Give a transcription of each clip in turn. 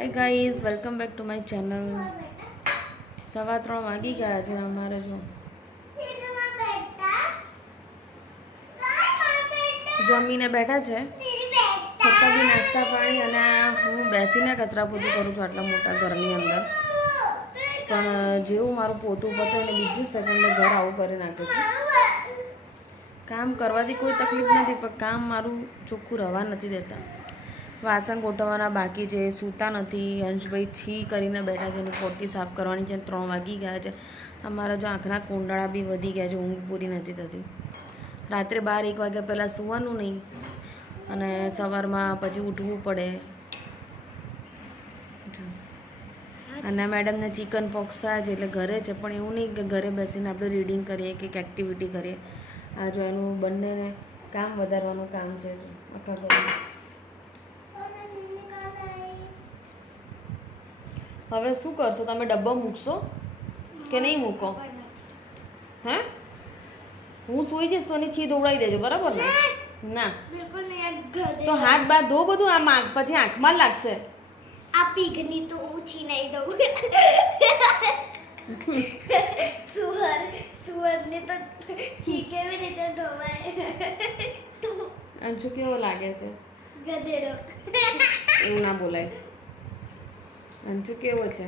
Hi guys, welcome back to my channel. 3:15 વાગી ગયા છે અમારે. જો જમીને બેઠા છે, છતાં બી નાસ્તા પાણી અને હું બેસીને કચરા પોતું કરું છું આટલા મોટા ઘરની અંદર. પણ જેવું મારું પોતું પતે અને બીજી સેકન્ડે ઘર આવું કરી નાખે છે. કામ કરવાથી કોઈ તકલીફ નથી, પણ કામ મારું ચોખ્ખું રહેવા નથી દેતા. વાસણ ગોઠવવાના બાકી છે, સૂતા નથી. અંશભાઈ છી કરીને બેઠા છે અને પોટી સાફ કરવાની છે. 3 વાગી ગયા છે. અમારા જો આંખના કુંડાળા બી વધી ગયા છે, ઊંઘ પૂરી નથી થતી. રાત્રે 12-1 વાગ્યા પહેલાં સૂવાનું નહીં અને સવારમાં પછી ઉઠવું પડે. અને મેડમને ચિકન પોક્સ છે એટલે ઘરે છે, પણ એવું નહીં કે ઘરે બેસીને આપણે રીડિંગ કરીએ કે એક્ટિવિટી કરીએ. આ જો એનું બંનેને કામ વધારવાનું કામ છે આખા ઘરમાં. હવે શું કરશો તમે? ડબ્બો મૂકશો કે નહીં મૂકો? હે, હું સૂઈ જઈશ તો એની છી દોવડાવી દેજો, બરાબર ને? ના તો હાથ બાદ ધો બધું, આમ પછી આંખમાં લાગશે. આ પીગની તો હું છી નહીં દઉં. સુવરને તો છી કેવી રીતે ધોવાય? અંશુ કેવો લાગે છે? ગધેડો. એવું ના બોલાય. અંશુ કેવો છે?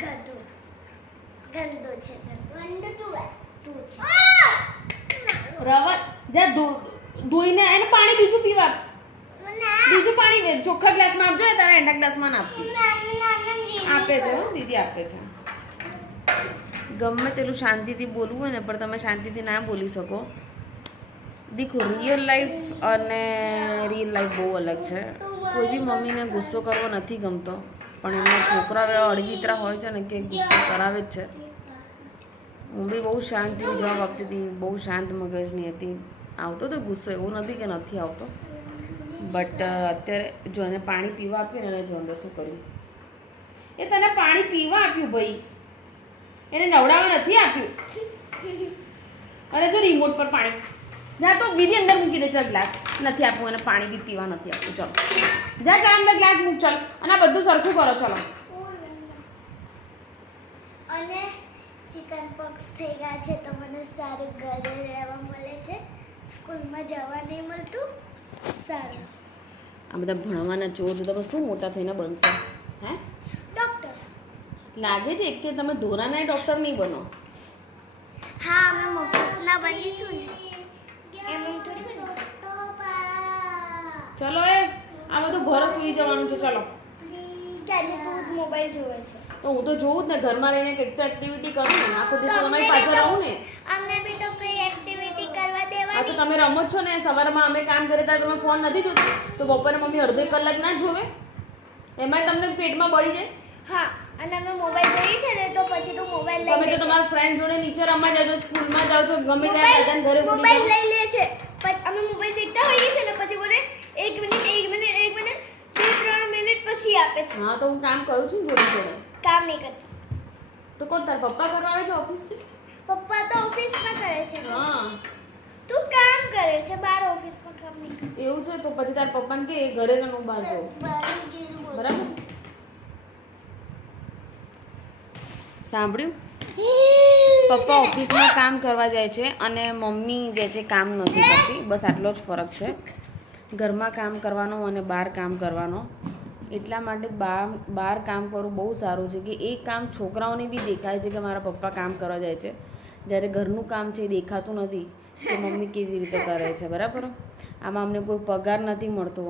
ગધો. ગંદો છે. ગંદો તું છે. રવા જા ધોઈને એને પાણી બીજું પીવા. બીજું પાણી દે, ચોખ્ખા ગ્લાસમાં આપજો. તારા એંડા ગ્લાસમાં ના આપતી. આપે છે દીદી, આપે છે. ગમે તેટલું શાંતિથી બોલવું હોય ને, પણ તમે શાંતિથી ના બોલી શકો. દીખો, રિયલ લાઈફ અને રિયલ લાઈફ બહુ અલગ છે. કોઈ બી મમ્મીને ગુસ્સો કરવો નથી ગમતો, પણ એમના છોકરા એવા અળગીતરા હોય છે ને કે ગુસ્સો કરાવે જ છે. હું બી બહુ શાંતિથી જવાબ આપતી હતી, બહુ શાંત મગજની હતી. આવતો તો ગુસ્સો, એવું નથી કે નથી આવતો. બટ અત્યારે જો એને પાણી પીવા આપ્યું ને, જો અંદર શું કર્યું. એ તને પાણી પીવા આપ્યું ભાઈ, એને નવડાવવા નથી આપ્યું. અને જો રિમોટ પર પાણી જા તો બીજી અંદર મૂકી દે. ચાલ, ગ્લાસ નથી આપવું એને, પાણી બી પીવા નથી આપવું. ચલો જા, ચાલ અંદર ગ્લાસ મૂક. ચાલ, અને આ બધું સરખું કરો. ચલો. અને ચિકન પોક્સ થઈ ગયા છે તો મને સારું ઘરે રહેવા મળે છે, સ્કૂલમાં જવા નહીં મળતું. સારું. આ બધા ભણવાના ચોર છે, તમે શું મોટા થઈને બનશો? હે ડૉક્ટર લાગે છે કે તમે ઢોરાના ડૉક્ટર નહીં બનો? હા, અમે મફતના બનીશું ને, એમ થોડી બનીશું. ચલો, આ બધું ઘરે સુઈ જવાનું છે. ચલો. ક્યાંની તું જ મોબાઈલ જોવે છે તો હું તો જોઉં જ ને, ઘરમાં રહીને કંઈક તો એક્ટિવિટી કરું ને. આખો દિવસ તમારી પાછળ રહું ને. અમને બી તો કઈ એક્ટિવિટી કરવા આ તો દેવાની. તમે રમો છો ને, સવારમાં અમે કામ કરીએ ત્યારે તમે ફોન નથી જોતા, તો બપોરે મમ્મી અડધો 1 કલાક ના જોવે? એમાં તમને પેટમાં બળી જાય. હા, અને અમે મોબાઈલ જોઈએ છે ને તો પછી તો મોબાઈલ લઈ તમે લે તો છે. તમારા ફ્રેન્ડ જોડે નીચે રમવા જાઓ છો, સ્કૂલમાં જાઓ છો, ગમે ત્યાં બધાને ઘરે ભૂલી મોબાઈલ જાઓ. લઈ લે છે. અમે મોબાઈલ દેખતા હોઈએ છે ને, પછી બોલે 1 મિનિટ 2-3 મિનિટ પછી આપે છે. હા, તો હું કામ કરું છું જોડે જોડે. કામ નહીં કરતી. તો કોણ, તારા પપ્પા કરવા આવે છે ઓફિસથી? પપ્પા તો ઓફિસમાં કરે છે. હા, તું કામ કરે છે બહાર, ઓફિસમાં કામ નહીં કરતી. એવું છે. તો પછી તારા પપ્પાને કે ઘરે ને હું બહાર જાઉં, બરાબર? સાંભળ્યું? પપ્પા ઓફિસમાં કામ કરવા જાય છે અને મમ્મી જે છે કામ નથી કરતી. બસ આટલો જ ફરક છે, ઘરમાં કામ કરવાનો અને બહાર કામ કરવાનો. એટલા માટે બહાર કામ કરવું બહુ સારું છે કે એ કામ છોકરાઓને બી દેખાય છે કે મારા પપ્પા કામ કરવા જાય છે, જ્યારે ઘરનું કામ છે એ દેખાતું નથી કે મમ્મી કેવી રીતે કરે છે. બરાબર? આમાં અમને કોઈ પગાર નથી મળતો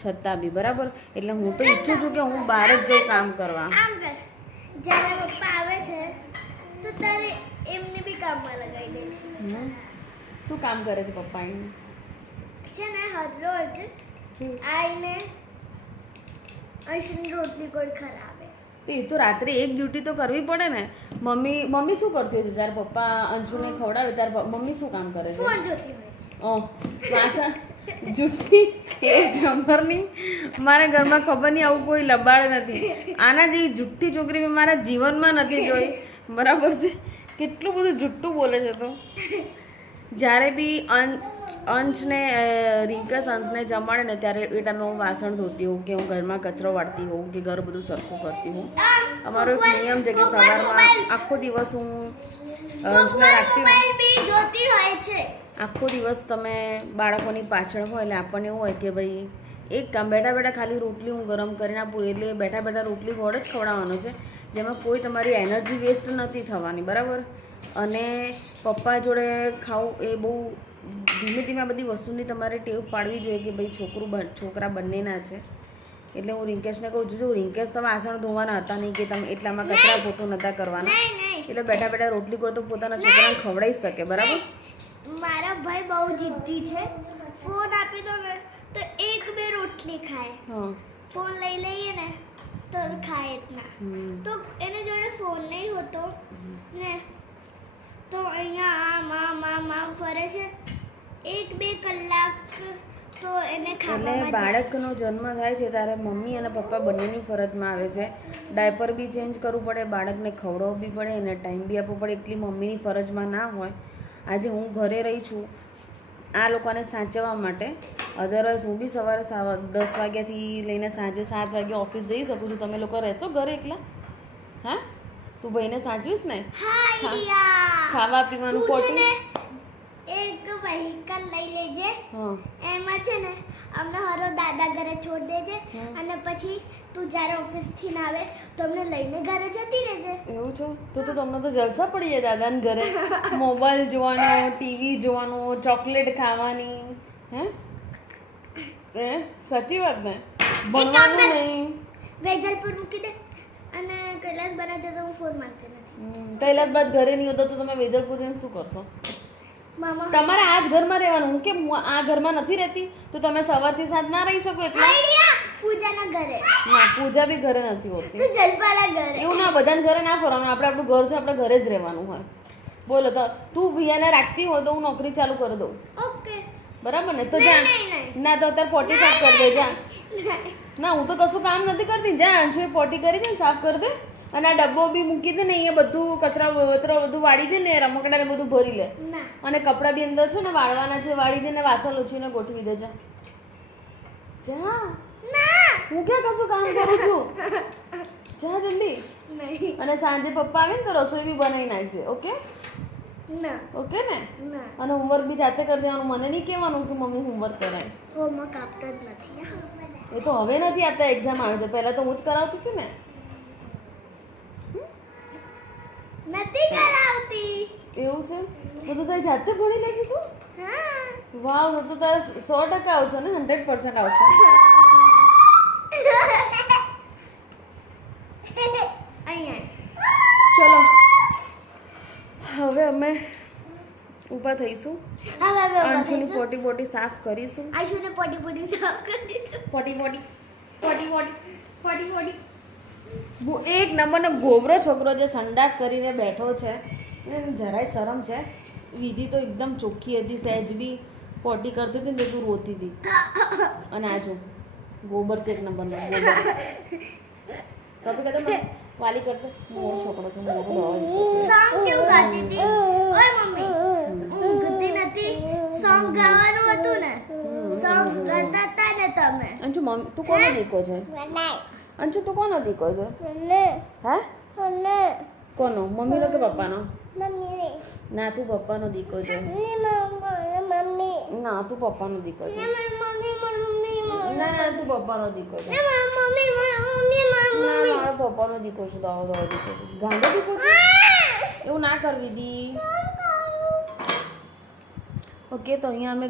છતાં બી, બરાબર? એટલે હું તો ઈચ્છું છું કે હું બહાર જ જઈ કામ કરવા. આમ કર, જ્યારે પપ્પા આવે છે તો તારે એમને બી કામમાં લગાવી દે છે. શું કામ કરે છે પપ્પા? એને છે ને હરરોજ આવીને અંશની રોટલી કોઈ ખરાબે. તો એ તો રાત્રે એક ડ્યુટી તો કરવી પડે ને. મમ્મી શું કરતી હતી જ્યારે પપ્પા અંશુને ખવડાવે ત્યારે? મમ્મી શું કામ કરે છે? ફોન જોતી હોય છે. ઓહ, વાસણ જુઠ્ઠી, એક નંબરની. મારા ઘરમાં ખબર નહીં આવું કોઈ લબાડ નથી. આના જેવી જુઠ્ઠી છોકરી મેં મારા જીવનમાં નથી જોઈ. બરાબર છે? કેટલું બધું જુઠ્ઠું બોલે છે તો. જ્યારે બી અંશને રિંકસ અંશને જમાડે ને ત્યારે એ ટાઈમે હું વાસણ ધોતી હોઉં કે હું ઘરમાં કચરો વાળતી હોઉં કે ઘર બધું સરખું કરતી હોઉં. અમારો એક નિયમ છે કે સવારમાં આખો દિવસ હું અંશને રાખતી હોઉં. મોબાઈલ બી જોતી હોય છે. આખો દિવસ તમે બાળકોની પાછળ હોય એટલે આપણને એવું હોય કે ભાઈ એક કામ બેઠા બેઠા ખાલી રોટલી હું ગરમ કરીને આપું એટલે બેઠા બેઠા રોટલી ગોળ જ ખવડાવવાનો છે, જેમાં કોઈ તમારી એનર્જી વેસ્ટ નથી થવાની, બરાબર. અને પપ્પા જોડે ખાવું એ બહુ ધીમે ધીમે આ બધી વસ્તુની તમારે ટેવ પાડવી જોઈએ કે ભાઈ છોકરા બંનેના છે. એટલે હું રિંકેશને કહું છું, જો રિંકેશ તમે વાસણ ધોવાના હતા નહીં કે તમે એટલામાં કચરા પોતું નતા કરવાના, એટલે બેઠા બેઠા રોટલી ગોળ તો પોતાના છોકરાને ખવડાવી શકે, બરાબર. મારા ભાઈ બહુ જિદ્દી છે. ફોન આપી દો ને તો એક બે રોટલી ખાય. હા ફોન લઈ લઈએ ને તો ખાય જ ના. તો એને જોડે ફોન નહીં હોતો ને તો અહીંયા આમ ફરે છે. 1-2 કલાક તો એને એટલે ખાવામાં બાળકનો જન્મ થાય છે ત્યારે મમ્મી અને પપ્પા બંનેની ફરજમાં આવે છે. ડાયપર બી ચેન્જ કરવું પડે, બાળકને ખવડાવવું બી પડે અને ટાઈમ બી આપવો પડે. એટલી મમ્મીની ફરજમાં ના હોય. આજે હું ઘરે રહી છું આ લોકોને સાચવવા માટે, અધરવાઇઝ હું બી સવારે 10 વાગ્યાથી લઈને સાંજે 7 વાગે ઓફિસ જઈ શકું છું. તમે લોકો રહેશો ઘરે એકલા? હા, તું ભાઈને સાચવીશ ને? ખાવા પીવાનું પોતું એક વ્હીકલ લઈ લેજે. હા, એમાં છે ને અમને હરો દાદા ઘરે છોડ દેજે અને પછી તું જ્યારે ઓફિસથી ના આવે તો અમને લઈને ઘરે જતી રહેજે. એવું છે? તો તમને તો જલસા પડી જાય દાદાને ઘરે. મોબાઈલ જોવાનો, ટીવી જોવાનો, ચોકલેટ ખાવાની. હે સાચી વાત ને? ભણવાનું નહીં. વેજલપુર મૂકી દે અને કૈલાસ બનાવી દે તો હું ફોન માંગતી નથી. કૈલાસ બાદ ઘરે નહીં હોતો તો તમે વેજલપુર જઈને શું કરશો? મામા તમારે આ જ ઘરમાં રહેવાનું. હું કેમ આ ઘરમાં નથી રહેતી? તો તમે સવારથી સાંજ ના રહી શકો એટલે? આઈડિયા પૂજાના ઘરે. ના, પૂજા બી ઘરે નથી હોતી. તું જલપાના ઘરે. એવું ના, બધાને ઘરે ના ફરવાનું. આપણે આપણું ઘર છે, આપણે ઘરે જ રહેવાનું હોય. બોલો તો તું ભૈયાને રાખતી હોય તો હું નોકરી ચાલુ કરી દઉં, ઓકે બરાબર ને? તો જા. ના તો અત્યારે પોટી સાફ કરી દે, જા. ના, હું તો કશું કામ નથી કરતી. જા, અંશુ પોટી કરી દે, સાફ કરી દે અને આ ડબ્બો બી મૂકી દે ને અહીંયા બધું કચરા બધું વાળી દે ને રમકડાને બધું ભરી લે. ના અને કપડાં બી અંદર છે ને વાળવાના છે, વાળી દે ને વાસણ લૂછીને ગોઠવી દે. જા જા. ના હું ક્યાં કશું કામ કરું છું? જા જલ્દી. નહીં અને સાંજે પપ્પા આવે ને તો રસોઈ બી બનાવી નાખજે. ઓકે ના ઓકે ને? ના અને હોમવર્ક બી જાતે કરી દેવાનું. મને નહીં કહેવાનું કે મમ્મી હોમવર્ક કરાય. હોમવર્ક આપતા જ નથી. એ તો હવે નથી આપતા, એક્ઝામ આવે છે. પહેલા તો હું જ કરાવતી હતી ને. નથી કરાવતી. એવું છે? તો તું તારી જાતે ભણી લેશે તું? હા વાવ, તો તારે 100% આવશે ને? 100% આવશે. અહીંયા ચલો હવે અમે ઊભા થઈશું. અંશુની પોટી બોટી સાફ કરીશું. આશુને પોટી સાફ કરી દીધું. પોટી એક નંબરનો ગોબરો છોકરો જે સંડાસ કરીને બેઠો છે એને જરાય શરમ છે. વિધિ તો એકદમ ચોખ્ખી હતી, સહેજ બી પોટી કરતી હતી ને તું રોતી હતી. અને આ જો ગોબર છે એક નંબરનો ગોબર. કભી કહેતો વાલી કરતો મોર છોકરો છે, મોરું દવા. સોંગ કેવું ગાતી હતી? ઓય મમ્મી, ઊંઘતી નથી. સોંગ ગાવાનું હતું ને, સોંગ ગાતા હતા ને તમે. અંશુ મમ્મી તું કોનો દીકો છે? અંશુ તું કોનો દીકો છે? હા કોનો? મમ્મીનો કે પપ્પાનો? ના, તું પપ્પાનો દીકો છે. ના, તું પપ્પાનો દીકો છે. ના, તું પપ્પાનો દીકો છે. ના, મારો પપ્પાનો દીકો છે. દવા દીકો છે. ગાંડો દીકો છે. એવું ના કરવી દી. ઓકે, તો અહીંયા અમે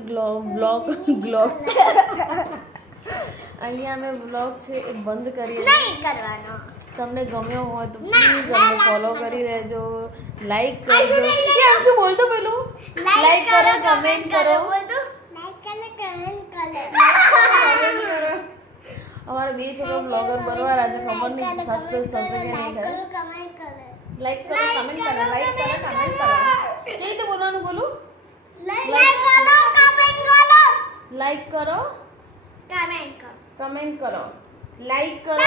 અહીંયા અમે બ્લોગ છે એ બંધ કરીએ. નહીં કરવાનો. તમને ગમ્યો હોય તો પ્લીઝ અમને ફોલો કરી રહેજો, લાઈક કરજો. અંશુ બોલ તો પેલું લાઈક કરો, કમેન્ટ કરો. અમારા બે છોકરા બ્લોગર બનવા આજે ખબર નહીં સક્સેસ થશે કે નહીં થાય. લાઈક કરો, કમેન્ટ કરો, લાઈક કરો, કમેન્ટ કરો. કઈ રીતે બોલવાનું? બોલું લાઈક કરો, કમેન્ટ કરો, લાઈક કરો, કમેન્ટ કરો, કમેન્ટ કરો.